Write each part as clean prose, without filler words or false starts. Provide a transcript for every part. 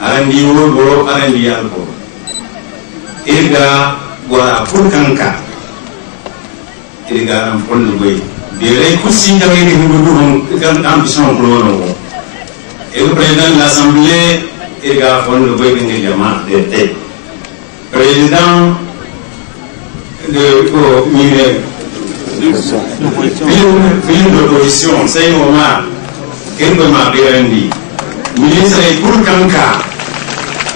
arandi wogo arandi yalko irga wara furkanka irga am fondu boy dire kusi jawe ni hudu kan ambition prono et le président de l'Assemblée irga fondu boy ngi jama de te président de ville d'opposition c'est Omar Kemba Birandi ministre pour Kanka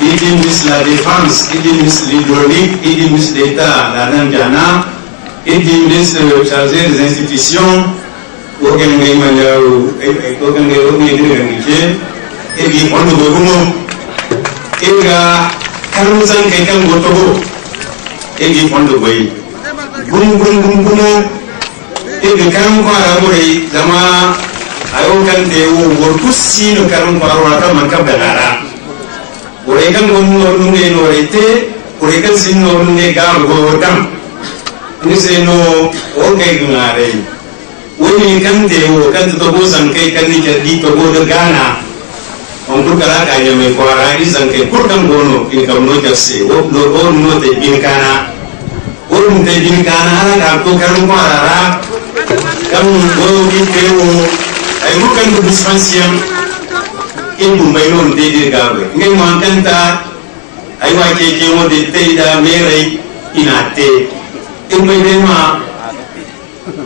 il dit ministre de la Défense, il dit ministre de l'Hydraulique, il dit ministre d'État, la Nandiana, il dit ministre chargé des institutions, aucun il dit on il y a 45 quelqu'un Gotobo, il dit on le voit. Il dit Karamkwara, Zama, Ayokante, ou tous si le Karamkwara, Makabana. Oregan nunge no rete, oregan sin no nunge gam go dam. Ni se no oge ngare. Woni kan te o kan to go san kai kan ni jadi to go de Ghana. On to kala ka ye me ko ara ni san kai kur kan go no in kam no jasse. O no te bin kana. O no te bin kana ara ka to kan ko ara. Kam go bin te o ay mu kan ko dispensiyam. Ibu mainon de gawe ngai mantanta ai wa ke mo de teida mere inate imbe de ma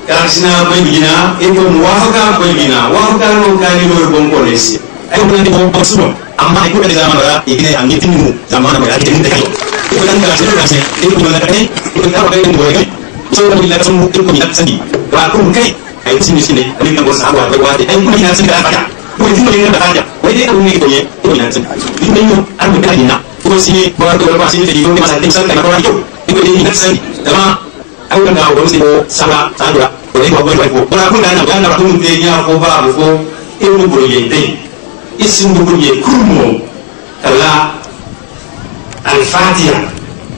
karsina bangina ibu wafaka bangina wafaka no kali no bonko lesi ai ko ndi bonko suno amma ai ko de zaman ra igine angi tinu zaman ra ke ndi ko ko dan ka sinu kase ibu na kane ko ta ba ko ngai so da illa sun ko ni tsani wa ko kai ai sinu sine ani kan bo sa wa ba de ai ko ni na sun da faka ko ni ne da faka wai aku ni koye ko ni nanti ini yo aku kali na ko sini bawa ko ba sini di ko masa tim san kana ko itu ko ni nanti dama aku kan dawo ko sini sala sadura ko ni ko ko ko aku kan na ko mun te nya ko ba ko itu ko ye te isin ko ye kurmo kala al-fatiha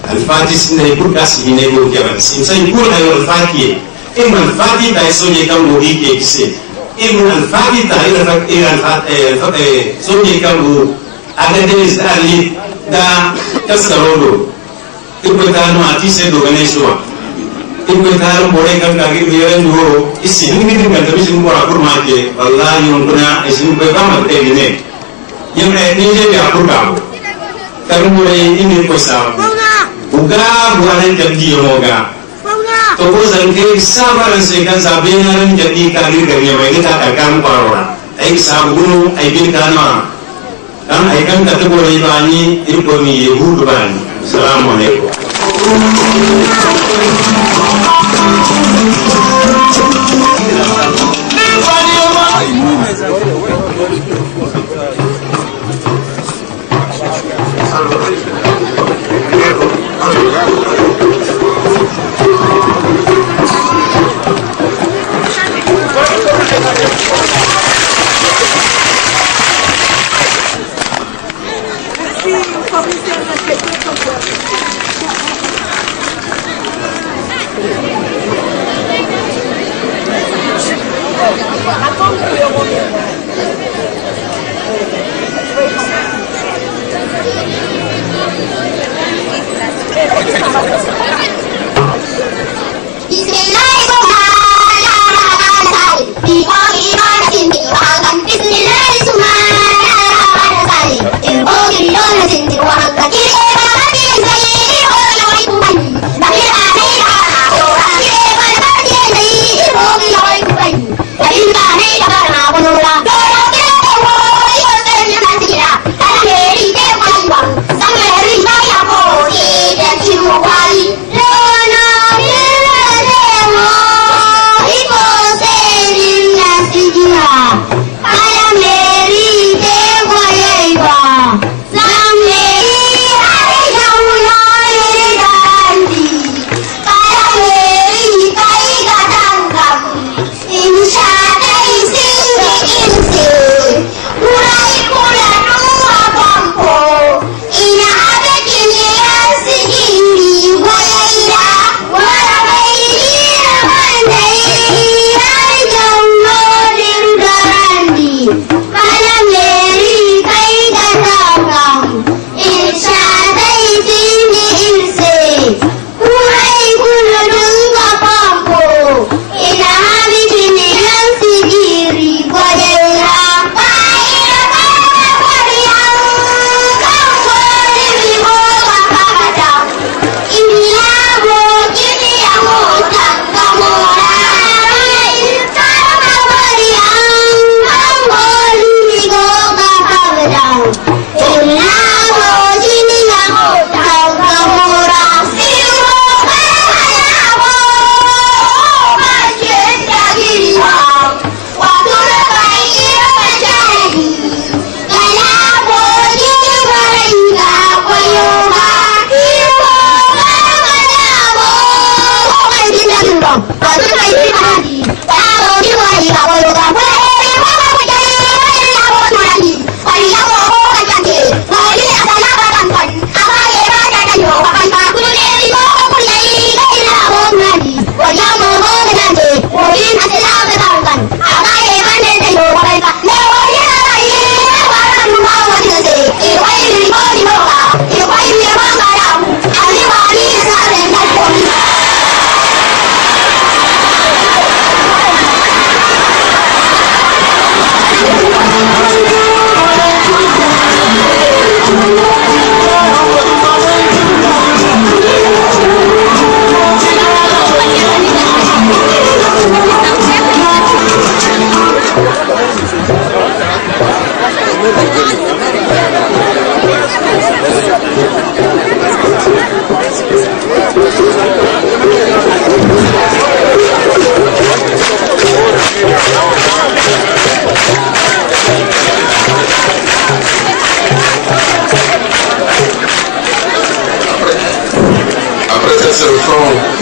al-fatiha sine ko kasi ni ko jaban sin sai ko na yo al-fatiha al-fatiha iso ye kan go ike kise Ibn al-Fadita sunyi kangu ada jenis ahli da kasarodo Ibn Tanu ati se dogane suwa Ibn Tanu boleh kan kaki biaran dulu isi ini kan tapi sini orang kurma ke Allah yang punya isi berapa mati ini yang ini je aku tahu karena mulai ini kosong buka bukan jadi yoga Toko zangke sabaran sekan sabenaran jadi kali dari yang kita akan parora. Aik sabunu aikin kana. Dan aikan kata boleh bani ilmu Yehud bani. Assalamualaikum. Hãy subscribe cho kênh Ghiền Mì Gõ để không bỏ lỡ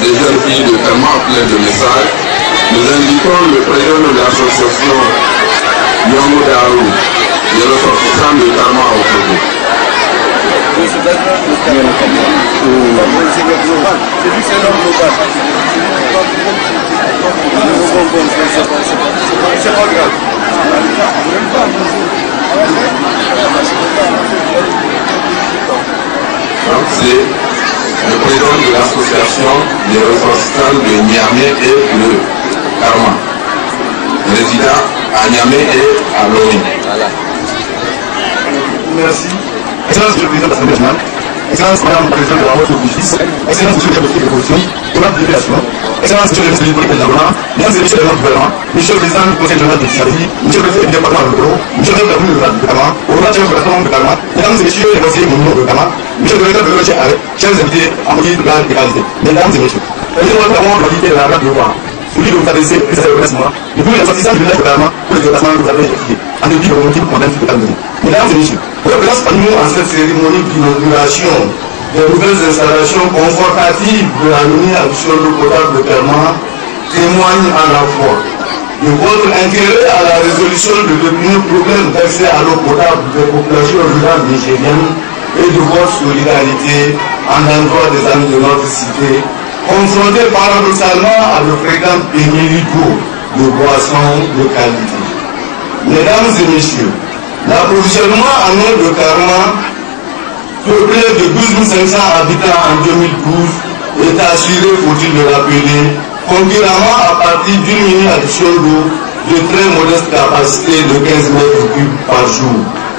Des jeunes filles de Karma plein de messages, nous invitons le président de l'association Yongo Daou, le ressortissant de Karma au Congo. C'est le président de l'association des ressortissants de Niamey et le Karma, résident à Niamey et à Loni. Merci. Excellence, monsieur le président de l'Assemblée nationale. Excellence, madame le président de la Haute Justice. Excellence, monsieur le chef de l'opposition. Honorable délégation. Excellence, monsieur le ministre de l'Environnement. Mesdames et messieurs les membres du gouvernement. Monsieur le président du conseil général de Tchadi. Monsieur le président du département de Goro. Monsieur le président de la de Karma. Honorable chef de la commune de Karma. Mesdames et messieurs les conseillers municipaux de Karma. Monsieur le directeur de l'ONG avec chers invités en motif de la légalité. Mesdames et messieurs. Permettez-moi d'avoir l'égalité de la radio de voir. Celui de vous adresser plus à remerciement. Depuis les ressortissants du village de Karma pour les déplacements que vous avez effectués. En dépit de vos motifs condamnés de Cameroun. Mesdames et messieurs, votre présence parmi nous en cette cérémonie d'inauguration des nouvelles installations confortatives de la lumière sur l'eau potable de Karma témoigne à la fois de votre intérêt à la résolution de nombreux problèmes d'accès à l'eau potable des populations rurales nigériennes et de votre solidarité en l'endroit des amis de notre cité, confrontés paradoxalement à de fréquents pénuries d'eau, de boissons de qualité. Mesdames et messieurs, l'approvisionnement en eau de Karma, peuplé de 12 500 habitants en 2012, est assuré, faut-il le rappeler, concurremment à partir d'une mini-addition d'eau de très modeste capacité de 15 mètres cubes par jour,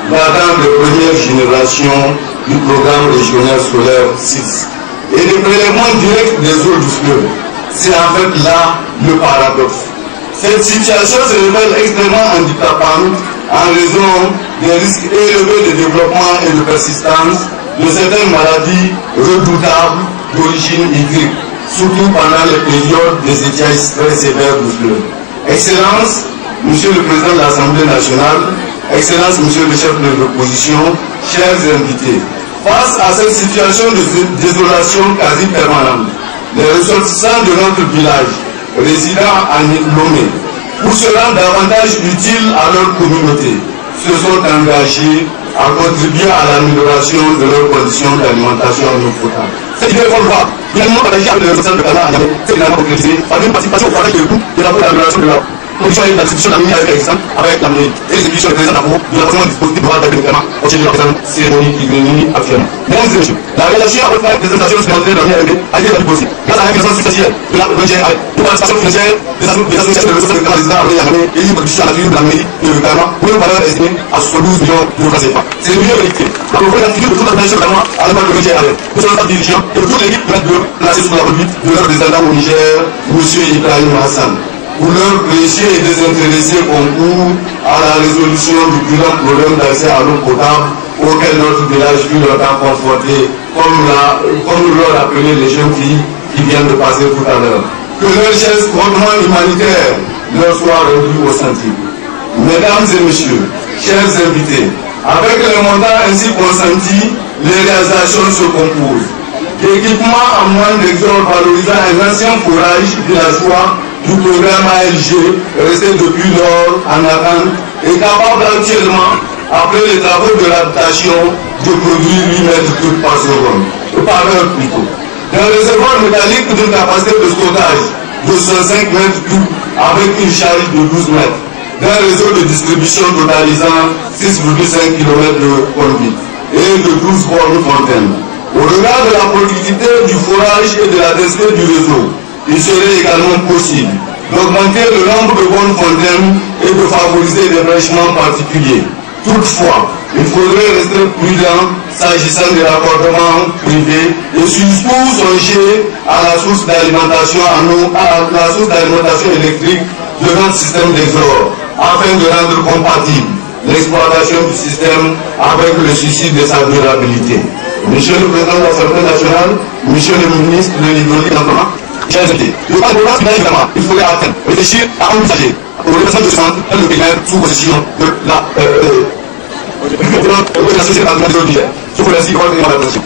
datant des premières générations du programme régional solaire 6. Et le prélèvement direct des eaux du fleuve. C'est en fait là le paradoxe. Cette situation se révèle extrêmement handicapante en raison des risques élevés de développement et de persistance de certaines maladies redoutables d'origine hydrique, surtout pendant les périodes des étiages très sévères du fleuve. Excellence, Monsieur le Président de l'Assemblée nationale, Excellence, Monsieur le chef de l'opposition, chers invités, face à cette situation de désolation quasi permanente, les ressortissants de notre village, résidant à Lomé, pour se rendre davantage utiles à leur communauté, se sont engagés à contribuer à l'amélioration de leurs conditions d'alimentation en eau potable. Cette idée qu'on voit, finalement partagée avec les ressortissants de Karma à Niamey, c'est finalement concrétisé par une participation au travail de groupe de l'amélioration de la condition et de la distribution de la lumière existante avec la mairie et les émissions présentes à propos de l'avancement du dispositif de vente de Karma au sein de la présente cérémonie qui réunit actuellement. Mesdames et messieurs, la réalisation après la présentation supplémentaire de la lumière a été rendue possible grâce à l'intervention substantielle de la ONG pour la participation financière des associations de ressources de Karma résidant à Niamey et une contribution à la de la mairie de Karma pour une valeur estimée à 72 millions de francs CFA. C'est le milieu collectif. La pauvreté la figure de toute la planète sur Karma à la base de l'ONG de son staff dirigeant et de toute l'équipe de placée sous la conduite de leur représentant au Niger, M. Ibrahim Hassan. pour leur prêcher et désintéressé concours à la résolution du grand problème d'accès à l'eau potable auquel notre village fut longtemps confronté, comme l'ont appelé les jeunes filles qui viennent de passer tout à l'heure. Que leur geste hautement humanitaire leur soit rendu au centime. Mesdames et messieurs, chers invités, avec les montants ainsi consentis, les réalisations se composent. L'équipement en moins d'exemple valorisant un ancien forage villageois du programme ALG, resté depuis lors en attente, est capable actuellement, après les travaux de l'adaptation, de produire 8 mètres cubes par seconde, par heure plutôt. Un réservoir métallique d'une capacité de stockage de 65 mètres cubes avec une charge de 12 mètres, d'un réseau de distribution totalisant 6,5 km de conduite et de 12 bornes fontaines. Au regard de la productivité du forage et de la densité du réseau, il serait également possible d'augmenter le nombre de bonnes fontaines et de favoriser des branchements particuliers. Toutefois, il faudrait rester prudent s'agissant des raccordements privés et surtout songer à la source d'alimentation en eau, à la source d'alimentation électrique de notre système d'exor, afin de rendre compatible l'exploitation du système avec le souci de sa durabilité. Monsieur le Président de l'Assemblée nationale, Monsieur le ministre de l'Hydraulique d'Environnement, chers invités, le plan de relance évidemment, il faudrait atteindre, réfléchir à envisager pour les personnes de centre dans le primaire sous possession de la société nationale de l'Hydraulique. Je vous remercie pour votre attention.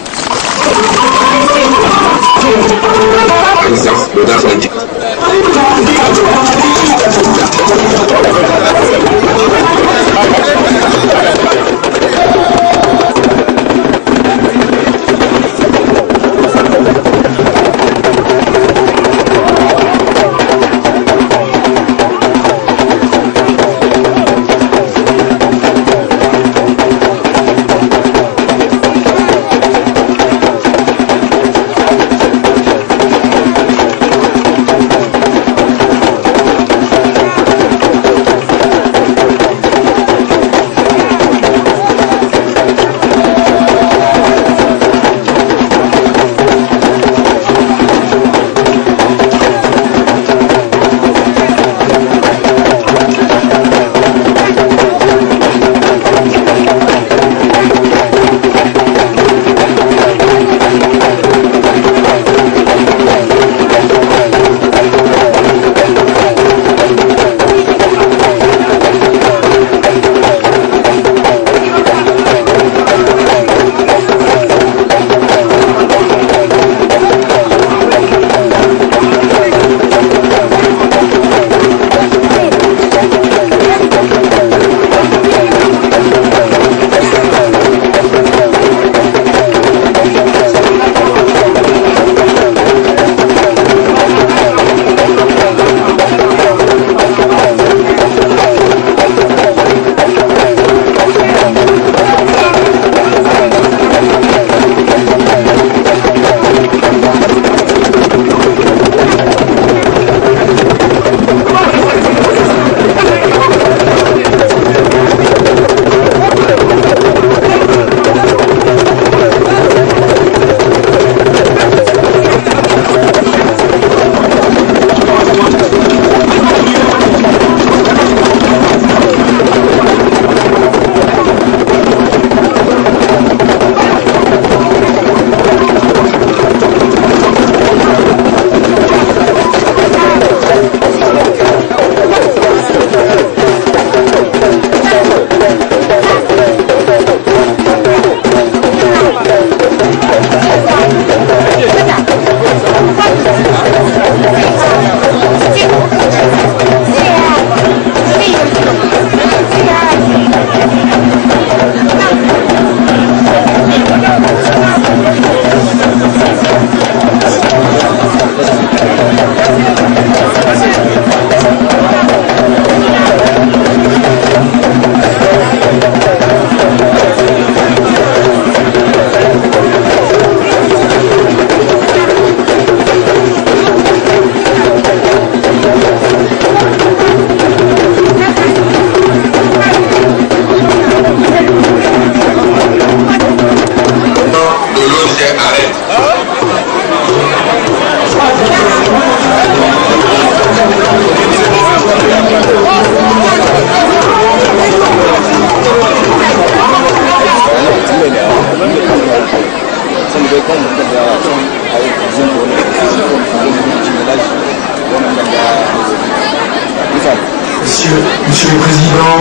Monsieur le Président,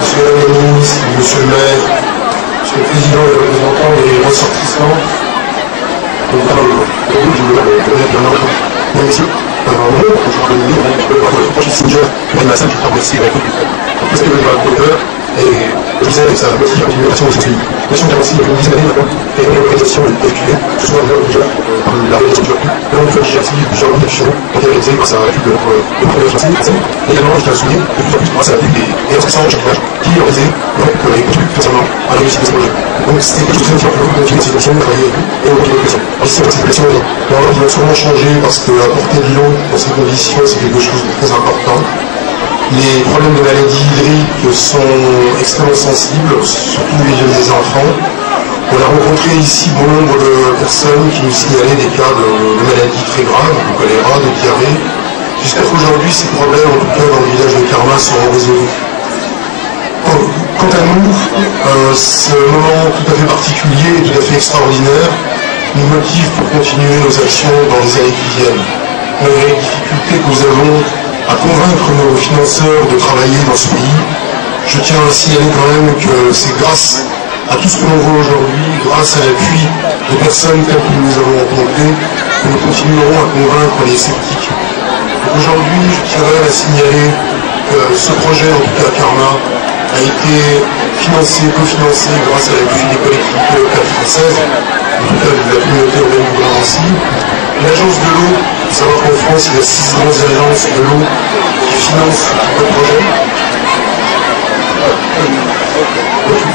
Monsieur le Ministre, Monsieur le Maire, Monsieur le Président et les représentants des ressortissants, et je disais que ça a aussi une innovation de société. Bien sûr, il y a aussi une dizaine d'années maintenant, et une organisation véhiculée, que ce soit déjà par la réalisation du Turquie, le nombre de législatives, plusieurs organisations ont été réalisées grâce à la pub de notre première société. Et également, je tiens à souligner que de plus en plus grâce à la pub des ressortissants de chaque village qui ont réalisé les contributs concernant à la réussite de ce projet. Donc c'est quelque chose de très important pour continuer cette mission, de travailler avec eux et autour de l'éducation. Alors ici, cette question, normalement, qui va sûrement changer parce que apporter de l'eau dans ces conditions, c'est quelque chose de très important. Les problèmes de maladies hydriques sont extrêmement sensibles, surtout les jeunes et les enfants. On a rencontré ici bon nombre de personnes qui nous signalaient des cas de maladies très graves, de choléra, de diarrhée. J'espère qu'aujourd'hui, ces problèmes, en tout cas dans le village de Karma, seront résolus. Quant à nous, ce moment tout à fait particulier et tout à fait extraordinaire nous motive pour continuer nos actions dans les années qui viennent. Malgré les difficultés que nous avons à convaincre nos financeurs de travailler dans ce pays, je tiens à signaler quand même que c'est grâce à tout ce que l'on voit aujourd'hui, grâce à l'appui de personnes telles que nous les avons rencontrées, que nous continuerons à convaincre les sceptiques. Aujourd'hui, je tiendrai à signaler que ce projet, en tout cas Karma, a été financé, cofinancé grâce à l'appui des collectivités locales françaises, en tout cas de la communauté urbaine du Grand Nancy. L'agence de l'eau, il faut savoir qu'en France, il y a 6 grandes agences de l'eau qui financent le projet.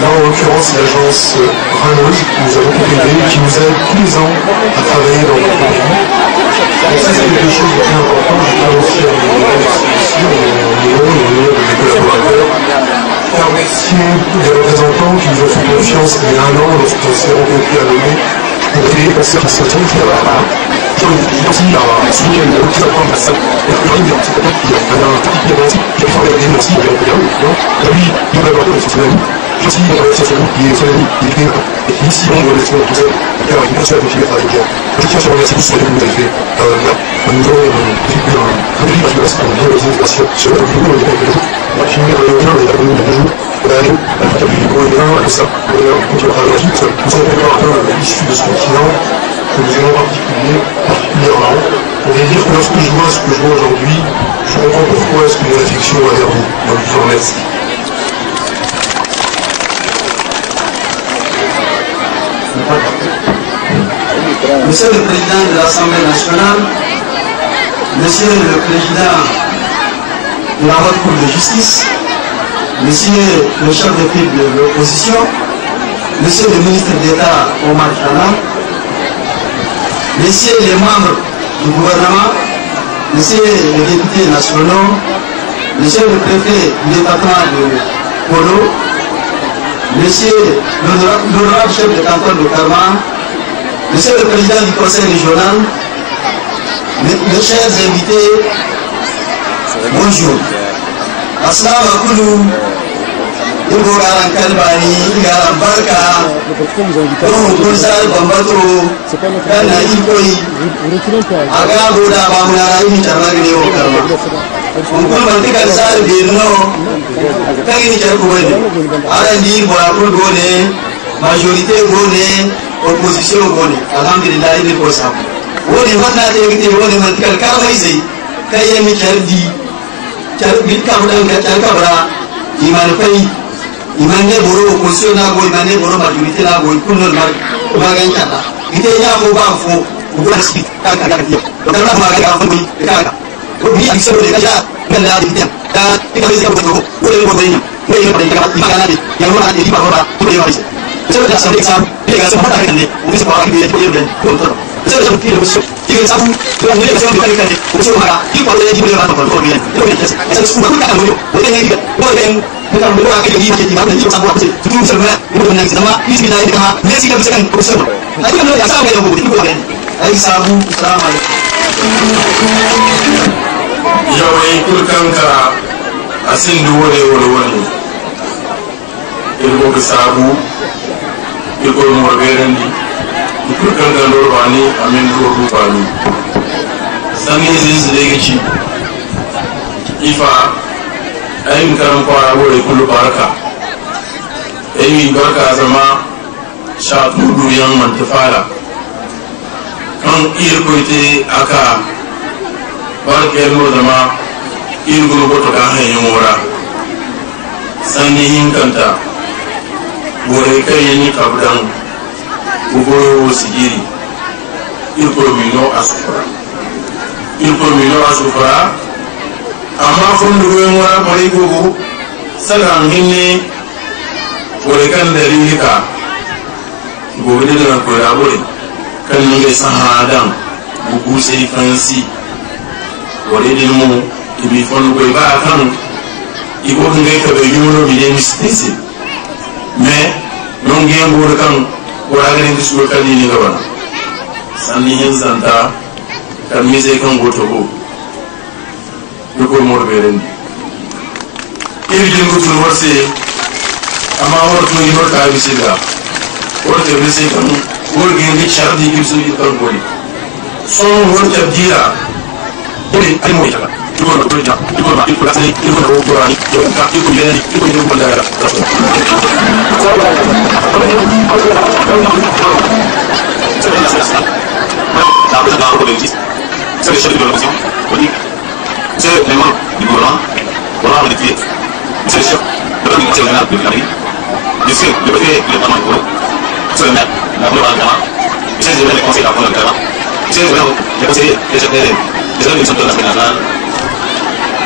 Là, en l'occurrence, c'est l'agence Rhin-Meuse que nous avons privée, qui nous aide tous les ans à travailler dans notre pays. Donc ça, c'est quelque chose de très important. Je tiens aussi à vous remercier ici, au nom de mes collaborateurs. Je tiens à remercier les représentants qui nous ont fait confiance il y a un an lorsqu'on s'est rencontrés à Lomé pour créer un service social qui a je tiens aussi à souligner une petite attente à ça. Et que j'en ai mis un petit peu qui a un petit peu avancé, qui a travaillé aussi avec le Périn, et lui, il va avoir une sociale. J'ai aussi une association qui est sur la ligne, qui est créée, et qui ici, on doit laisser tout ça, car il continue à continuer à travailler avec elle. Je tiens à vous remercier tous pour ce que vous avez fait. Là, nous avons effectué un livre parce qu'on vient de l'innovation sur le vidéo, on est avec les jours. On va finir le lien, on est à nous de 2 jours. On va aller à la du vidéo et bien, et ça, on va continuer à travailler ensuite. Nous avons préparé un peu l'issue de ce continent. Que nous aimons particulièrement. On va dire que lorsque je vois ce que je vois aujourd'hui, je comprends pourquoi est-ce que mes réflexions vont vers vous. Donc je vous remercie. Monsieur le Président de l'Assemblée nationale, Monsieur le Président de la Haute Cour de justice, Monsieur le chef de file de l'opposition, Monsieur le ministre d'État Omar Khanna, Messieurs les membres du gouvernement, Messieurs les députés nationaux, Monsieur le préfet du département de Polo, Monsieur l'honorable chef de canton de Karma, Monsieur le président du conseil régional, mes chers invités, bonjour. Assalamu alaikum. Garan kalbani, garan barka, don kursar bambato, kana ikoi, aga goda ba munara ini tarmagni o karma. Unkul mantikal sar birno, kagini charku bani. Arandi borakul gone, majorité gone, opposition gone. Alhamdulillah ini kosa. Woni fatna tegiti woni mantikal karma izai, kayemi chardi, charbi kabudan charkabra, iman kai. Imane boro opposition na go imane boro majorité na go kunno magan kata ite nya ko ba fo ko si ka dia to kana ma ga fo mi ka ko bi ak sero de ka ngala di dia da ita bi ko ko ko le ko ni ne yo de ka ma kana di ya ro na di ba ba ko le ma ise sero da sa de sa de ga sa ma ta ne ko se ba ki ko ye de ko to sero da ki le so ki sa bu to ne ga sa bi ka ni ko so ma ki ko le ji le ba ko ko ni ko ni sa su ba ka no ko ne ni ko le bukan berdoa ke diri kita dan itu sampai apa itu misalnya itu dengan sama misi kita ini kah misi kita bisa kan urusan tapi kan yang sama yang itu kan ai sabu assalamualaikum ya wa ikul kanka asin duwore wani ilgo sabu ilgo morberandi ikul kanka lorbani amin lorbani sami zin zilegi ifa ay karam kwara gore kullu baraka ay barka zama sha tudu yan mantafala kan irkoite aka barke mo zama irgo goto ga hanyo mora sani kanta gore kai ni kabdan ugoro sigiri irko mino asufara amma fundu wen wara mari gogo salan hinne gore kan dalilika gobe da ko ya gore kan ni ga sahadan bugu sai fansi gore din mu ibi fon ko ba kan ibo ngai ka be yuno bi de mistisi mais non ngi ngor kan wara ga ni su ka ni ga bana sanni hin santa kan mi sai kan goto go ko mo be ren irgin gutul warse amma warto ni warka bi sila warto bi sai kan wargin ni shardi ki su kan gori son warta dira iri ai mo ita ko ko ja ko ba ko sai ko ko ko ani ko ka ko le ni ko ni ko da c'est le membre du gouvernement, voilà le défi. C'est le chef de la communauté régionale de l'Amérique. Je suis le préfet du département de Goulo. C'est le maire de la Goulo Balkama. Je suis le conseiller de la Goulo Balkama. Je suis le conseiller des chefs de l'Assemblée nationale.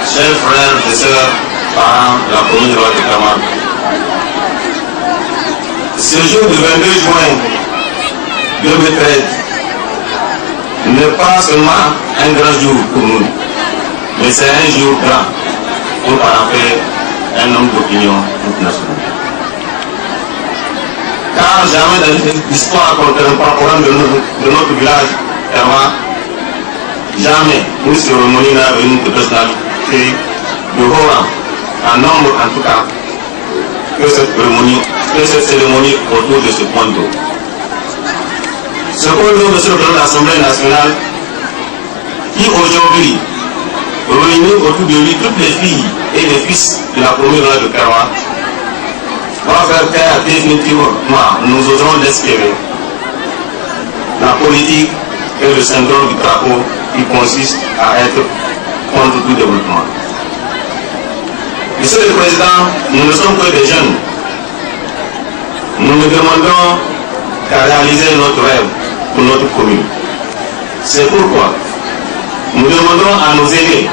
Chers frères et sœurs, parents de la commune rurale de Kama. Ce jour du 22 juin 2013 n'est pas seulement un grand jour pour nous, mais c'est un jour grand pour en faire un homme d'opinion internationale. Car jamais dans l'histoire contemporaine de notre village, jamais une cérémonie n'a venu de personnalité de haut rang, en nombre en tout cas, que cette cérémonie autour de ce point d'eau. Ce point d'eau, monsieur le président de l'Assemblée nationale, qui aujourd'hui réunit autour de lui toutes les filles et les fils de la commune de Karawa, va faire taire définitivement, nous osons l'espérer, la politique et le syndrome du drapeau qui consiste à être contre tout développement. Monsieur le Président, nous ne sommes que des jeunes. Nous ne demandons qu'à réaliser notre rêve pour notre commune. C'est pourquoi nous demandons à nos élèves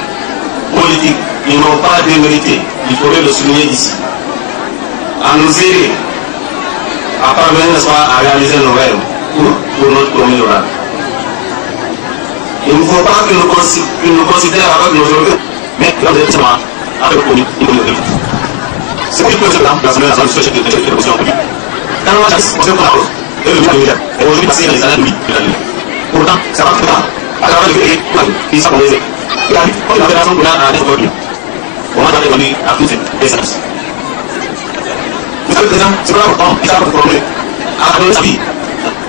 politiques qui n'ont pas démérité, il faudrait le souligner ici, à nous aider à parvenir à réaliser nos rêves pour notre commune rurale. Il ne faut pas que nous considèrent avec nos orgues, mais directement avec la commune. C'est pour que l'Assemblée nationale soit chef de l'opposition politique. Quand on a dit que le ministre est aujourd'hui passé dans les années de vie. Pourtant, ça va faire à travers le pays, ils sont les il a dit que la fédération a un développement. On va donner à toutes ces services. Monsieur le Président, c'est pour pourtant il a un problème à donner sa vie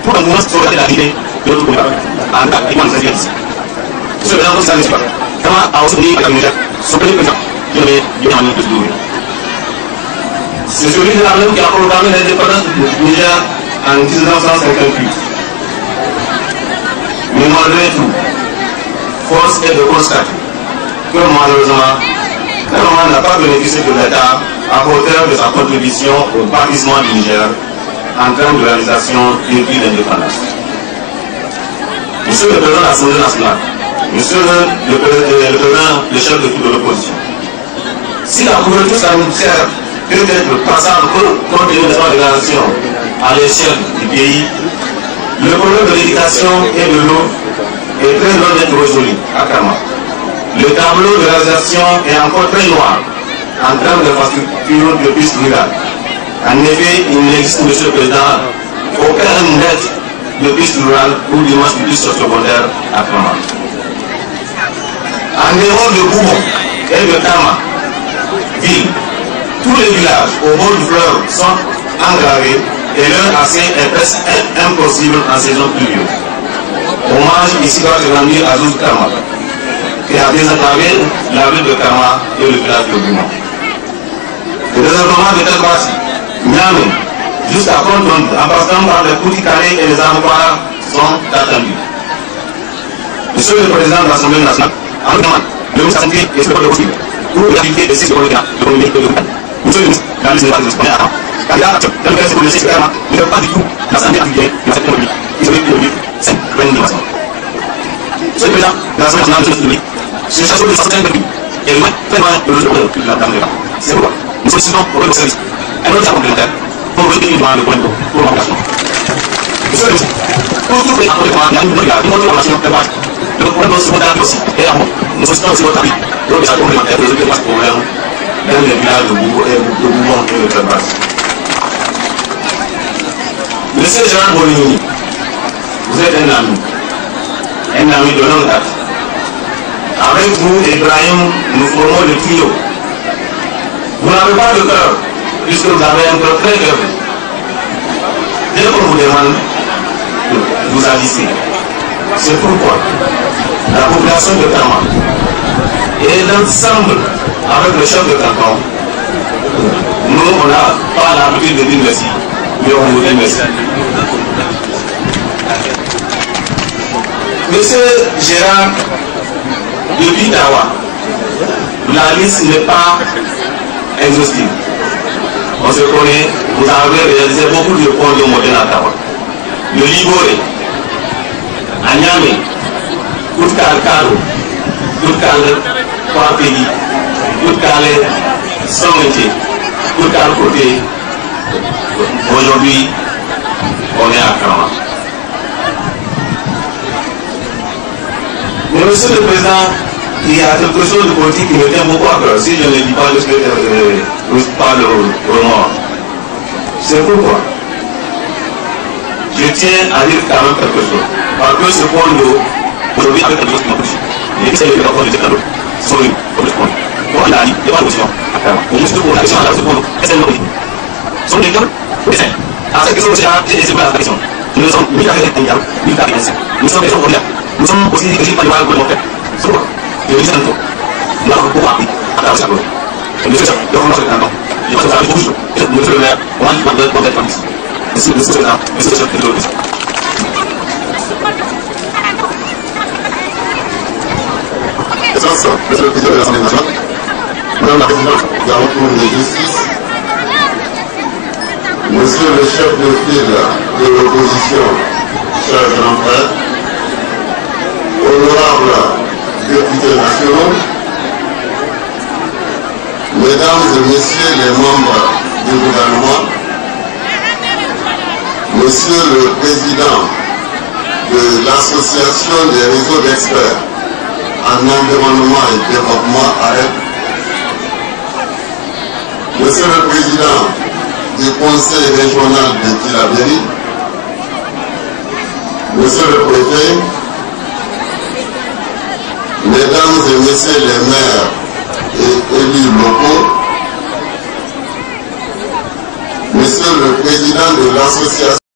pour que nous sauvegarder la vie de notre commune. En cas de manifestation ici. Monsieur le Président, c'est un espoir. Comment a aussi dit à la Niger, son premier président, qui avait bien amené de se douiller. C'est celui de la même qui a proclamé l'indépendance du Niger en 1958. Mais malgré tout, force est de constater que malheureusement, Karawa n'a pas bénéficié de l'État à hauteur de sa contribution au bâtissement du Niger en termes de réalisation d'une vie d'indépendance. Monsieur le Président de l'Assemblée nationale, Monsieur le Président, le chef de toute l'opposition, si la couverture sanitaire peut être passable compte tenu de sa déclaration à l'échelle du pays, le problème de l'éducation et de l'eau est très loin d'être résolu à Kama. Le tableau de réalisation est encore très noir en termes d'infrastructure de pistes rurales. En effet, il n'existe, Monsieur le Président, aucun net de pistes rurales ou d'immenses pistes secondaires à Kama. En dehors de Boubon et de Kama, ville, tous les villages au bord du fleuve sont engravés et leur accès est presque impossible en saison pluvieuse. Hommage ici doit se rendre à Zouz Kama, qui a désenclavé la ville de Kama et le village de Boumont. Le désordonnement de Telbassi, Niamey, jusqu'à Kondon, en passant par les Koutikaré et les Armoires sont attendus. Monsieur le Président de l'Assemblée nationale, en demande de nous santé et ce que possible pour l'activité de ces citoyens économiques et locaux. Monsieur le ministre, dans le Sénégal, vous car il y a dans le reste de l'État, il ne pas du tout la santé individuelle de cette économie. Ils ont économique, c'est une innovation. Monsieur le Président de l'Assemblée nationale, monsieur le public, ce château de certains pays est loin, très loin de l'autre de la dame de l'État. C'est pourquoi nous sollicitons pour le service un autre complémentaire pour retenir dans le point de pour l'emplacement. Monsieur le ministre, pour trouver un autre point, il y a une autre relation de base. Le problème secondaire aussi est à moi. Nous sollicitons aussi votre avis pour les complémentaires, les autres problèmes dans les villages de Boubou et de Telbas. Monsieur Jean Bolini, vous êtes un ami de longue date. Avec vous, Ibrahim, nous formons le trio. Vous n'avez pas de cœur, puisque vous avez un cœur très faible. Dès qu'on vous demande, vous agissez. C'est pourquoi la population de Kama et l'ensemble avec le chef de canton, nous, on n'a pas l'habitude de dire merci, mais on vous dit merci. Monsieur Gérard, depuis Tawa, la liste n'est pas exhaustive. On se connaît, vous avez réalisé beaucoup de points de modèle à Tawa. Le Ligoré, à Niamey, Koutkal Karo, Koutkal Kwapeli, Koutkal Sométier, Koutkal Côté. Aujourd'hui, on est à Kama. Mais monsieur le Président, il y a quelque chose de politique qui me tient beaucoup à cœur. Si je ne dis pas de ce que je parle au mort. C'est pourquoi je tiens à dire quand même quelque chose. Parce que ce point d'eau, aujourd'hui, avec quelque chose qui m'a touché, il essaie de faire de dire quelque chose. Sur lui, pour le point. Pour il a dit, il n'y a pas de position. Mais juste pour la question à ce point d'eau, est-ce qu'elle nous dit sur les deux, dessin. À cette question, c'est pas la question. Nous sommes 1041, 1045. Nous sommes des gens ordinaires. Nous sommes aussi des gens qui parlent de mon frère. C'est pourquoi je dis un peu. Nous avons beaucoup appris à travers cette loi. Et monsieur, le fondement sur le canton. Je pense que ça arrive beaucoup de choses. Monsieur le maire, on a dit qu'on doit être comme ici. Monsieur le président, monsieur le chef de l'autre. Monsieur le président de l'Assemblée nationale, Madame la présidente de la Haute Cour de justice, Monsieur le chef de file de l'opposition, cher grand frère, honorables députés nationaux, Mesdames et Messieurs les membres du gouvernement, Monsieur le Président de l'Association des réseaux d'experts en environnement et développement AREP, Monsieur le Président du Conseil régional de Tillabéri, Monsieur le Préfet, Mesdames et Messieurs les maires et élus locaux, Monsieur le Président de l'Association